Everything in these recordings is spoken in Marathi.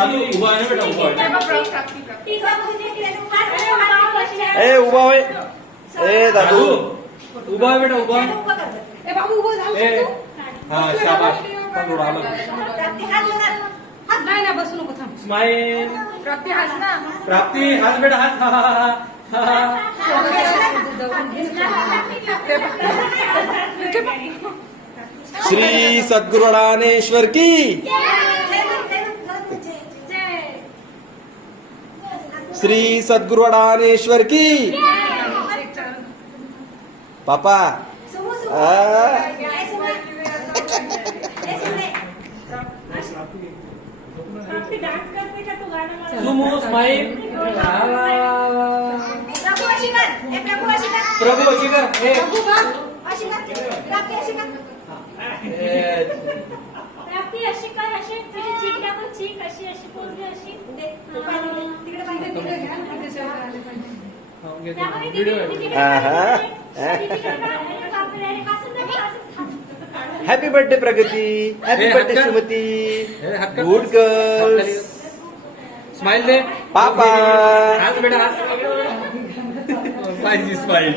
उभा आहे ना बेटा, उभा आहे. ए उभा होय. ए दादू उभा आहे बेटा, उभा आहे. बाबू उभं झालं ए, हा शाबाश. थोडं आलं. नाही ना बसू नको थांब. स्माईल. प्राप्ती हास ना. प्राप्ती हाच बेटा, हाच. हा हा हा हा. श्री सद्गुरु अडाणेश्वर की. श्री सद्गुरु अडाणेश्वर की. पापा सुमो स्माईल. प्रभू अशी कर. ए, प्राप्ती अशी कर, अशी तुझी चीक दाखव, चीक अशी अशी पोचली अशी. Happy birthday Pragati. Happy birthday Sumati. Good girls. Smile दे. पापा हाच बेटा, हाच. पाहिजे स्माईल.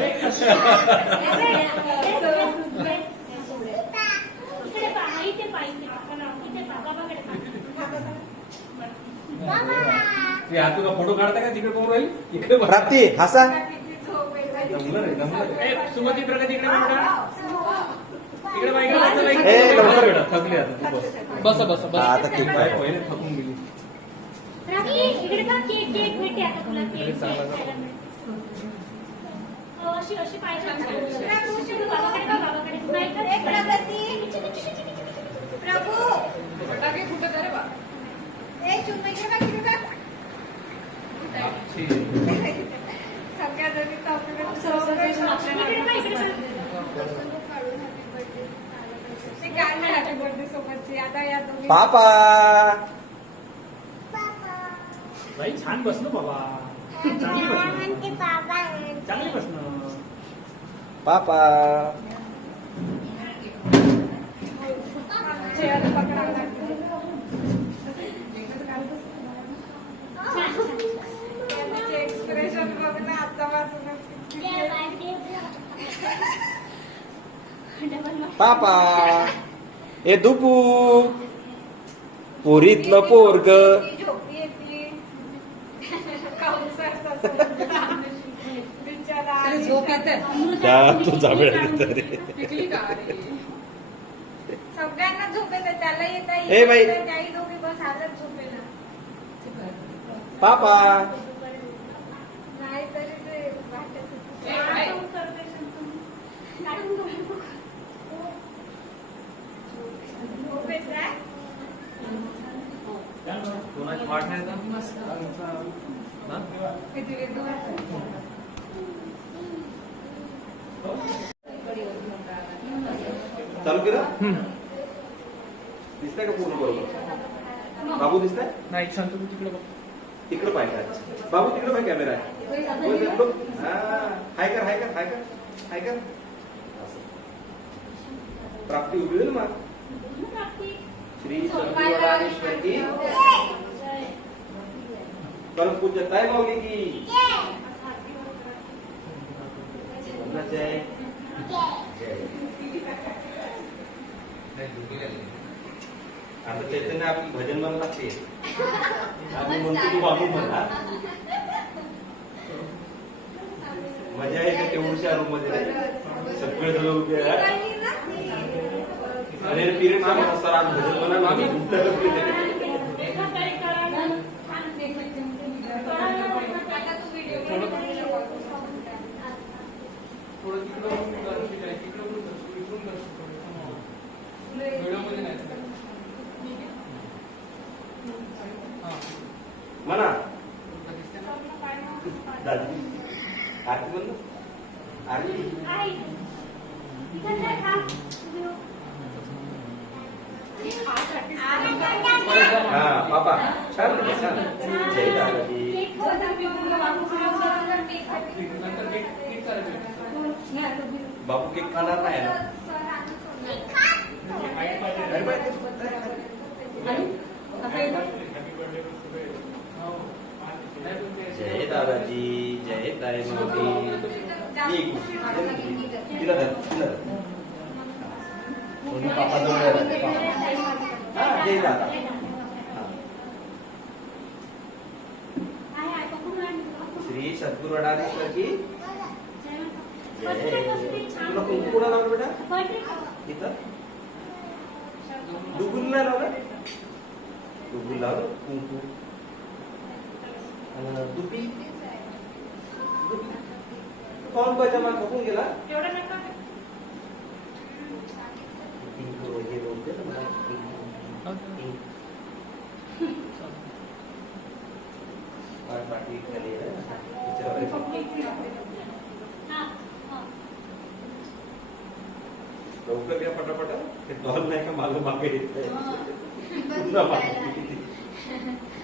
ते हात तुला फोटो काढता का तिकडे पाहून राहील. इकडे बघ. प्राप्ती हसा. जमलं रे, जमलं रे. ए, सुमती प्रगती इकडे बघ बेटा. इकडे बघ, इकडे बघ. ए, लवकर. बेटा, थकली आता तू. बस बस बस. आता केक काय पहिले थकून गेली. इकडे का केक केक भेटते आता तुला केक खायला मिळेल. अशी अशी पाहिजे बाबाकडे बघ, बाबाकडे स्माईल कर. प्रभू फटाके कुठं करे बा. सगळ्या जणी काय नाही हॅपी बर्थडे सोबतची. आता या दोघी पापा बाई छान बस ना बाबा. चांगली बस ना. चांगली बस ना. पापा चेअर पकडावं लागतं. एक्सप्रेशन बघ ना आतापासूनच. पापा ए दुपू पोरीतलं पोरग. झोपी येते बिचारा झोप येते. त्या तुझा वेळ देतो रे. सगळ्यांना झोप येते. त्याला येता ए बाई. त्याही दोघी बस हातात झोपेला. पापा नाही तरी ते वाटत कोणाची वाट नाही का? हा? चालू केलं. दिसतंय का पूर्ण बरोबर. बाबू दिसतंय. नाही शांत तू तिकडे बघ. तिकडे पाहिजे बाबू. तिकडे पाहिजे कॅमेरा आहे. हाय कर हाय कर हाय कर हाय कर. प्राप्ती उभी होईल मग. श्री सद्गुरु अडाणेश्वर की. परम पूज्य ताई माऊली की जय. आता चैतन्य आपली भजन म्हणत लागते. आपण म्हणतो तू बाबू म्हणा. मजा येते तेवढ्या रूम मध्ये. सगळे जण उभे आहे. अरे पिरियड मागे सर आज भजन म्हणा. मागे म्हणा दादी. आरती म्हणतो. आरती हा पापा छान छान. जय दादी. बाबू केक खाणार नाही ना. आता ये खुशी तिला धर तिला धर पापा जवळ राहते पापा हा दे दादा श्री सद्गुरु अडाणेश्वर की तुला कुंकू कुणा लावलं बेटा इथं डुगुल नाही लावलं डुगुल लावलं कुंकू दुपी कौन पजामा खपून गेला एवढं नका पिंक हे बोलते ना मला पिंक पार्टी खाली आहे लवकर घ्या पटापट ते डॉल नाही का मागं मागे येत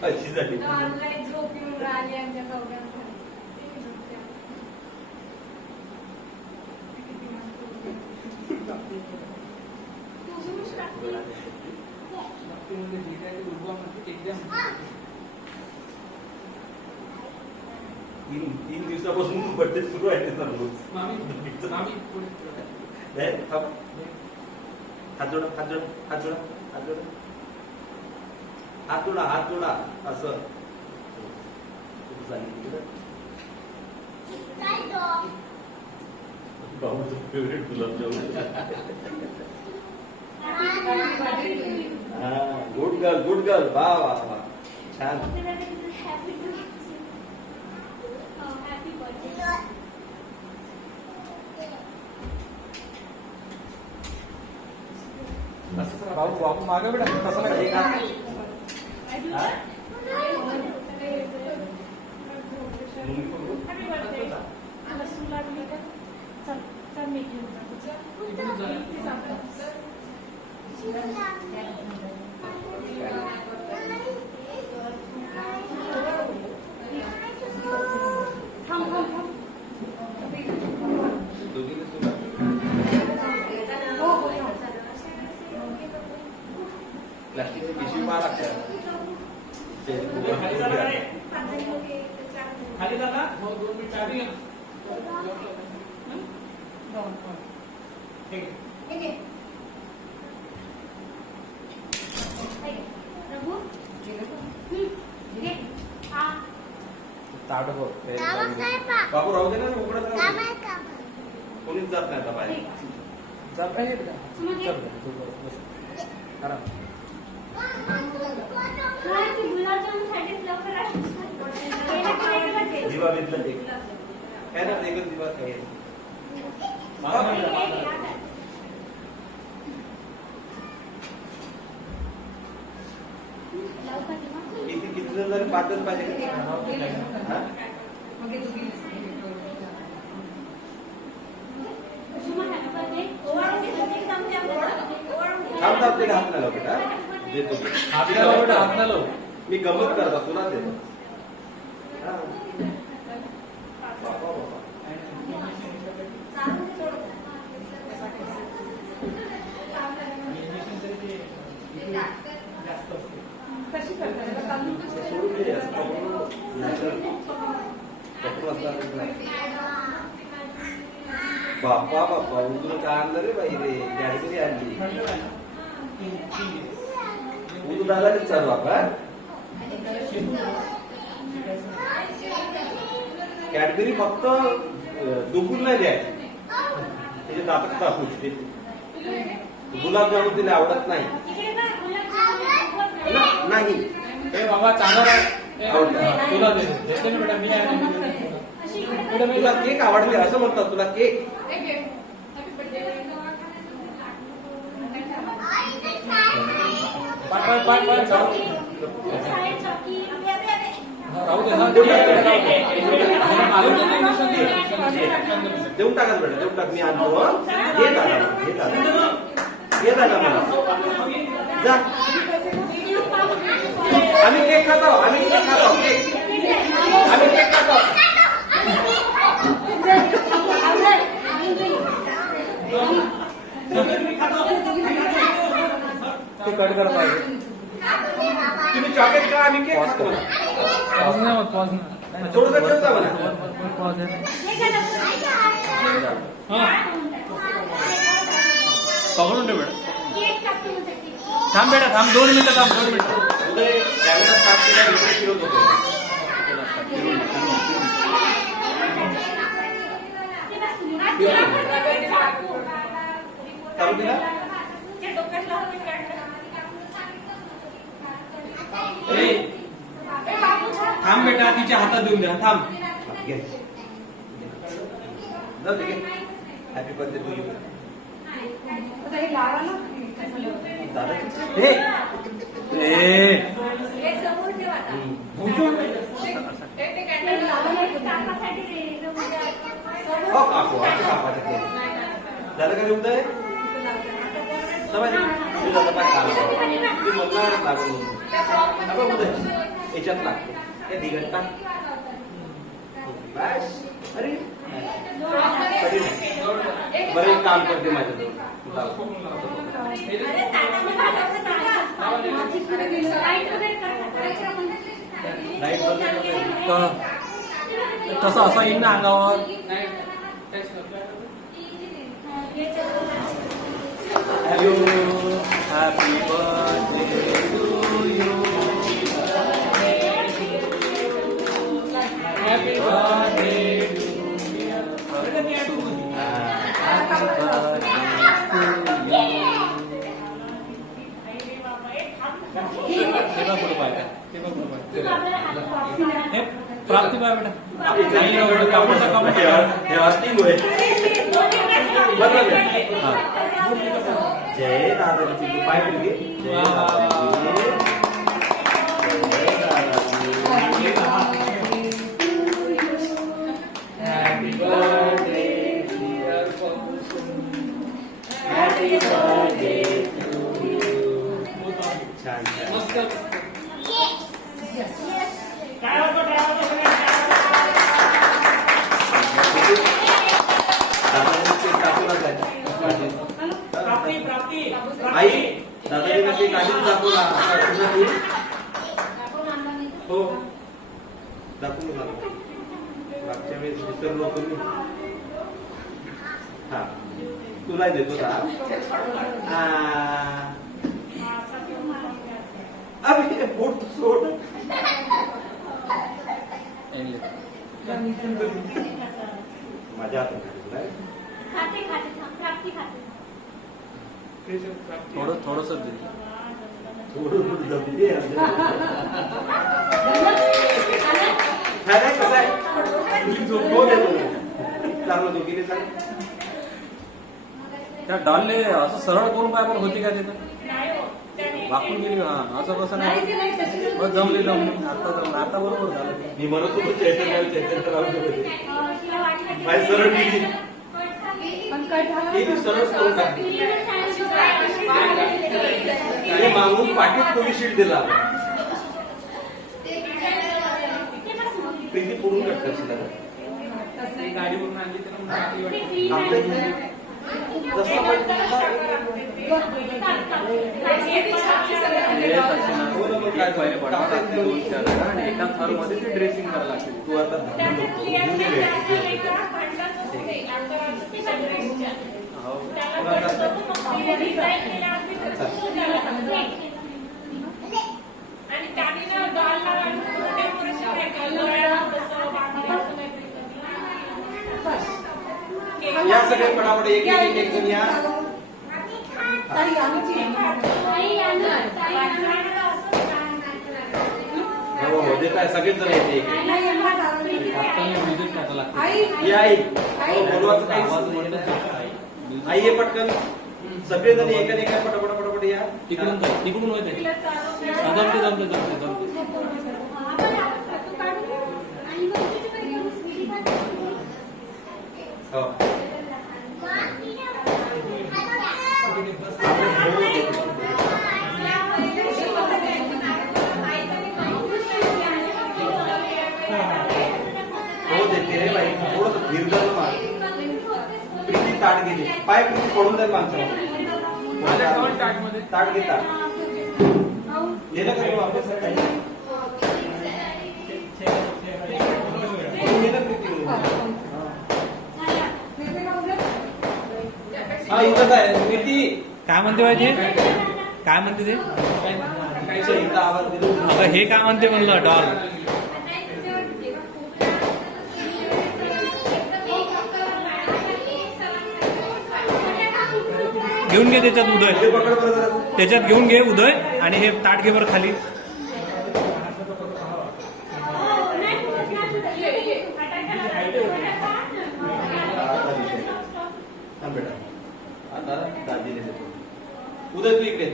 अशी झाली ऑनलाईन झोप येऊन राहिली आमच्या चौघांसाठी तीन दिवसापासून बर्थडे सुरू आहे त्याचा रोज हात जोडा हात जोडा हात जोडा हात जोडा हात जोडा हात जोडा असं बाबूचं फेवरेट गुलाबजामुन गुड गर्ल वा वा वा छान बाबू बाबू मागे बेटा कसं नाही एक हात प्लास्टिकची पिशवी मार लागते खाली जाता 2 मिनिट चाबी घ्या ठीक आहे बाबू राहू दे ना उघडत कोणीच जात नाही आता बाहेर जात नाही आराम दिवा घेतला ते काय ना एकच दिवा काय किती जण जरी पाचच पाहिजे थांबतात ते हात नाही लाव बेटा देतो हात नाही लाव मी गमत करता तुला देतो सोडून दे असं बाप्पा बाप्पा उजून का आणलं रे बाई रे कॅडबरी आणली उजू दादाच चालू बाप्पा कॅडबरी फक्त दुखून नाही द्यायची त्याचे दातक दाखवते गुलाबजामुन तिला आवडत नाही नाही ए बाबा चांगला तुला देते ना बेटा मी आहे तुला केक आवडते असं म्हणतात तुला केक पाय राहू दे देऊन टाका बेटा देऊन टाक मी आणतो हे दादा हे दादा मला जा आम्ही केक खातो आम्ही केक खातो केक आम्ही केक खातो ते कट करा पाहिजे तुम्ही चॉकलेट का आम्ही केक खातो पॉज नाही थोडंसं ठेवता मला पॉज आहे हा पकडून ठेव बेटा. केक कापतो म्हणतात केक. थांब बेटा थांब 2 मिनिटं थांब 2 मिनिटं. उदय कॅमेरा स्टार्ट केला इकडे फिरवत होते. चालू केला? ते डोक्यात लावून काढलं. ए, थांब बेटा तिच्या हातात देऊन द्या थांब. घे. जाऊ दे, घे. Happy birthday to you. आता हे लावा ना. दादा. ए ए हे समोर ठेवा आता. ते कॅन्डल लावा नाही तुम्ही. कापासाठी रे, समोर. हो काकू आता कापाचं केलं. झालं का रे उदय? समज तू दादा काय काढलं तू म्हणणार लागून म्हणून उदय याच्यात लागतो हे दिगट टाक बस. अरे कधी नाही. बरं एक काम करते माझ्याजवळ अरे ताटाने भागायचं ताटा. माझी पुढे गेलं. लाईट वगैरे करायचं. लाईट बंद तसं असं येईल ना अंगावर. Hello happy birthday to you. Happy birthday Prapti bye बेटा. हे वास्टिंग होय. बरोबर. जय दादाजी तू पाय पडली. जय दादाजी. जय दादाजी. Happy birthday dear happy birthday to you. छान छान. आई दादाजीने ते काढून दाखवला. हो दाखवून मला मागच्या वेळेस विसरलो होतो मी. हा तुला देतो का? अरे बोट सोड. माझ्या हातात खाते खाते प्राप्ती खाते. थोडस दे. थोडं जमते. काय कसं आहे हो देतो चांगलं दोघीने सांग. त्या डॉलले असं सरळ करून पाय पण होती का तिथं वाकून गेली. हा असं कसं नाही. जमली आता जमलं आता बरोबर झालं. मी म्हणत होतो चैतन्यराव तिला वाटलं बाई सरळ गेली. पण कट झाला. ती सरळच करून टाकली. आणि मागून पाठीत कोविशिल्ड दिला. प्रीती पुढून कट करशील गाडीवरून आणली जसं पण काय एका थर मध्ये ते ड्रेसिंग करायला लागते. तू आता आणि त्याने ना डॉलला डेकोरेशन या सगळे पटापट एक एक एक जण या. ताई आमची हो हो देत आहे सगळेच जण येते एक या आई. हो बोलवायचं काही आई ये पटकन सगळेजण एकाने एका पटापट पटापट या. तिकडून होते जमते जमते जमते जमते. हो हो देते रे बाई थोडं गिरदल मार. प्रीती ताट गेली पाय प्रीती पडून जाईल माणसाला. ताट घे ताट गेलं का वापस गेलं प्रीती. हा इथं काय किती काय म्हणते पाहिजे काय म्हणते ते इथं आवाज दिला आता हे काय म्हणते म्हणलं डॉल घेऊन घे त्याच्यात उदय हे पकड बरं जरा. त्याच्यात घेऊन घे उदय आणि हे ताट घे बरं खाली थांब बेटा आता दादीने देतो उदय तू इकडे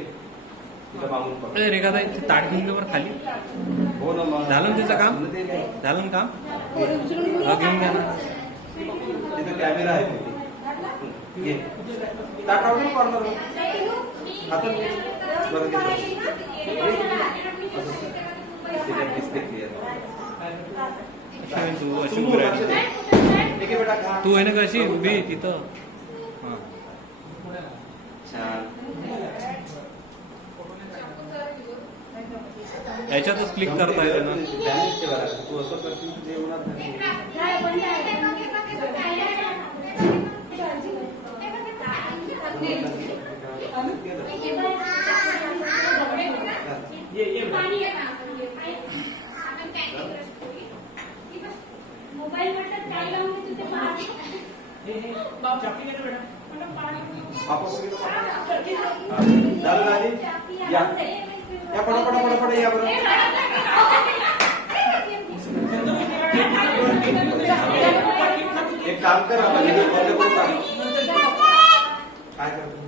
तिथं मागून पकड अरे रेखा ताई ताट घेऊन घे बरं खाली हो ना मग झालं ना त्याचं काम? ते नाही. झालं ना काम हा, घेऊन घ्या ना तिथं कॅमेरा आहे तिथे घे ताट राहून कॉर्नर आता बरं घे त्याच्यात दिसते क्लिअर तू अशी उभी राहिली. ठीक आहे बेटा खा. तू आहे ना कशी उभी तिथं हा छान याच्यातच क्लिक करता येते ना Balance ठेवा लागेल. तू असं करशील तर जेवणात नाही. मोबाईल म्हटलं काय लावून तिथे आपण कुठे गेलो? हा. झालं ना आधी? या पडा या बरं एक काम कर आपण हे बंद करून टाक. काय करतो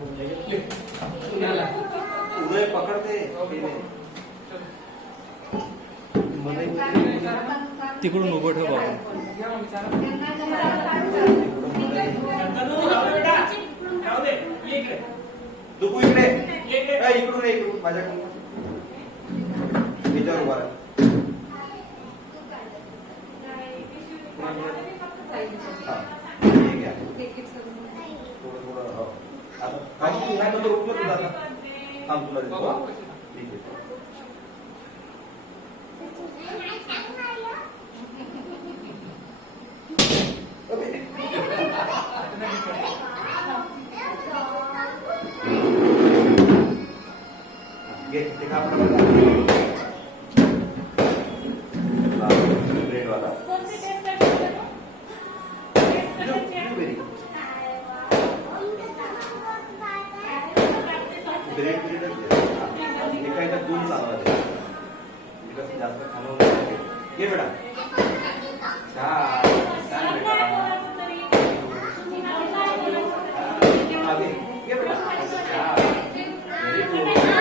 उदय पकडते तिकडून उभं ठेव बाबा दुपू इकडे इकडून इकडून माझ्याकडून याच्यावर उभा राहा. हा. हे घ्या. थोडं हो. आता थांब तू ह्या नंतर उठलं तुला आता थांब तुला देतो हा. ठीक आहे घे ते कापड ब्रेड वाला ब्रेड ब्रेडच एका दूध चालवायचं जास्त खाणं घे बेटा छान छान बेटा हा, घे बेटा छान व्हेरी गुड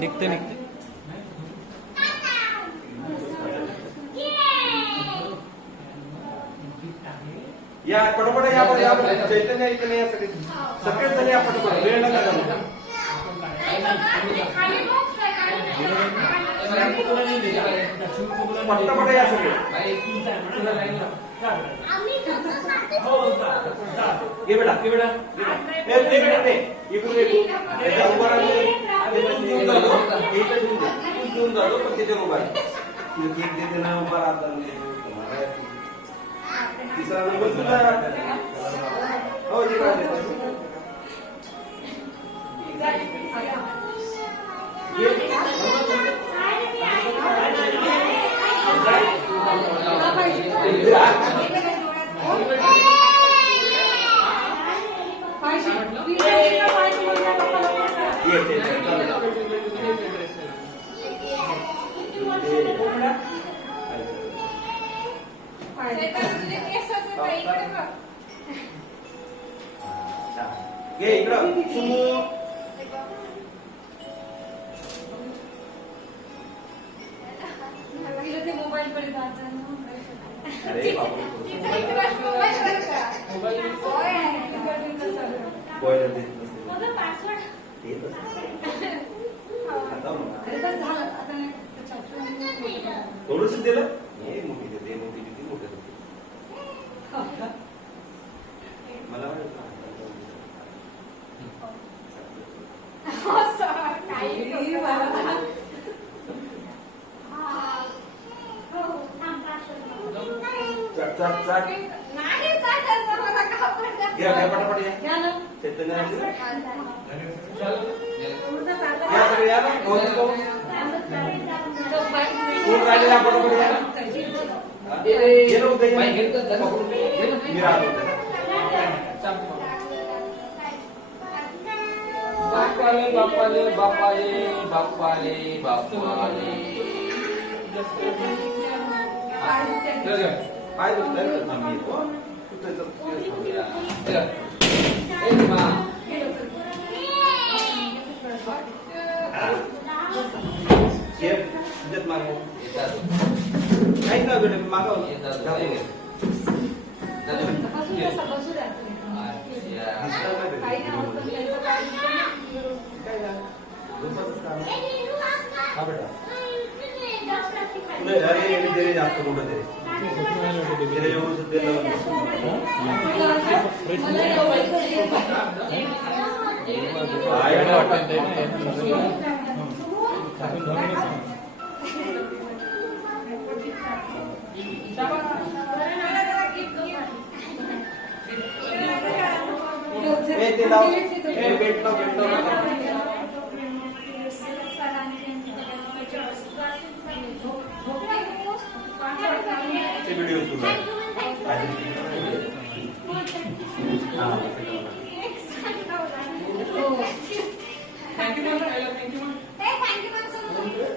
निघते निघते या पटोपट या चैतन्य इथे नाही या सगळे जण या पटोपट वेळ नका घालू. पटपट या सगळे ये बेटा ये बेटा इकडून उभा घेऊन जातो पण त्याच्यावर उभा आहे केक देते ना उभा राहता तिसरा नंबर तुझा हो जिकडे घे इकडं सुमू मोबाईल कडे जायचं अरे बाबू पासवर्ड खाता हो ना. अरे बस झालं आता नाही त्याच्या थोडंसं दिलं हे मोठी देते मोठी किती मोठे देते मला वाटतं काही मला चट चट चट नाही चालत मला कापड घ्या घ्या पटापट या घ्या ना चैतन्य पूर्ण चाललं. या सगळे या ना कोण कोण जो बाईक नाही. कोण राहिले या पटापट या ये ना उद्या बाई, ये. घेत का? पकडून. मी राहतो उद्या. बापाले बापाले बापाले बापाले बापाले पाय दुखतंय ना थांब मी येतो. तू त्याचं शेफ तुझ्यात मागे काही ना बेटे मागव बसू द्या, बसू द्या. काही नाही होत, पण त्यांचं काय हा बेटा तुला अरे दे जास्त कुठं दे तेरे व्यवस्थित दिलं मला ते लाव बेट लाव ते व्हिडिओ सुरू आहे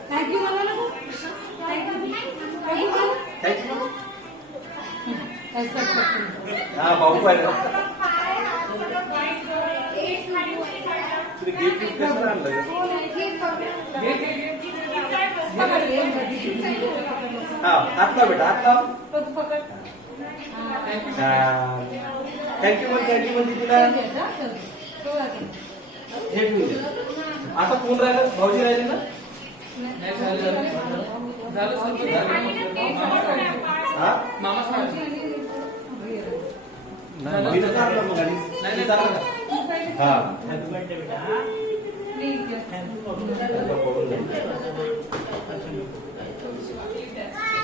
थँक्यू मला ना हा भाऊ पाहिजे तुम्ही गिफ्ट कसं आणलं हा आतला बेटा आतला थँक्यू पण तिला हे ठेवू दे. आता कोण राहिलं भाऊजी राहिले ना हा मी तर चाललो मग आणि चाललं का हा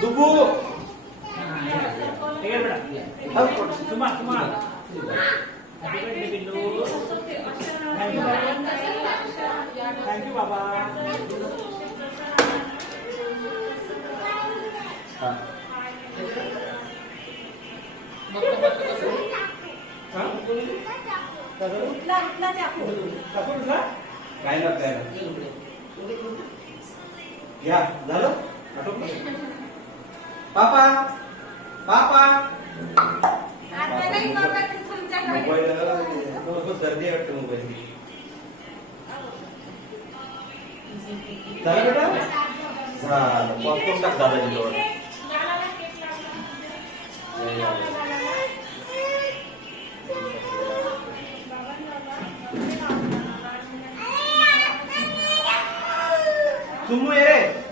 दुबू थँक्यू बाबा काय ना काय या झालं पापा पापा मोबाईल गर्दी आहे वाटतं मोबाईल झालं बेटा झालं पॉपकॉर्न टाक दादाजी जवळ सुमू ये रे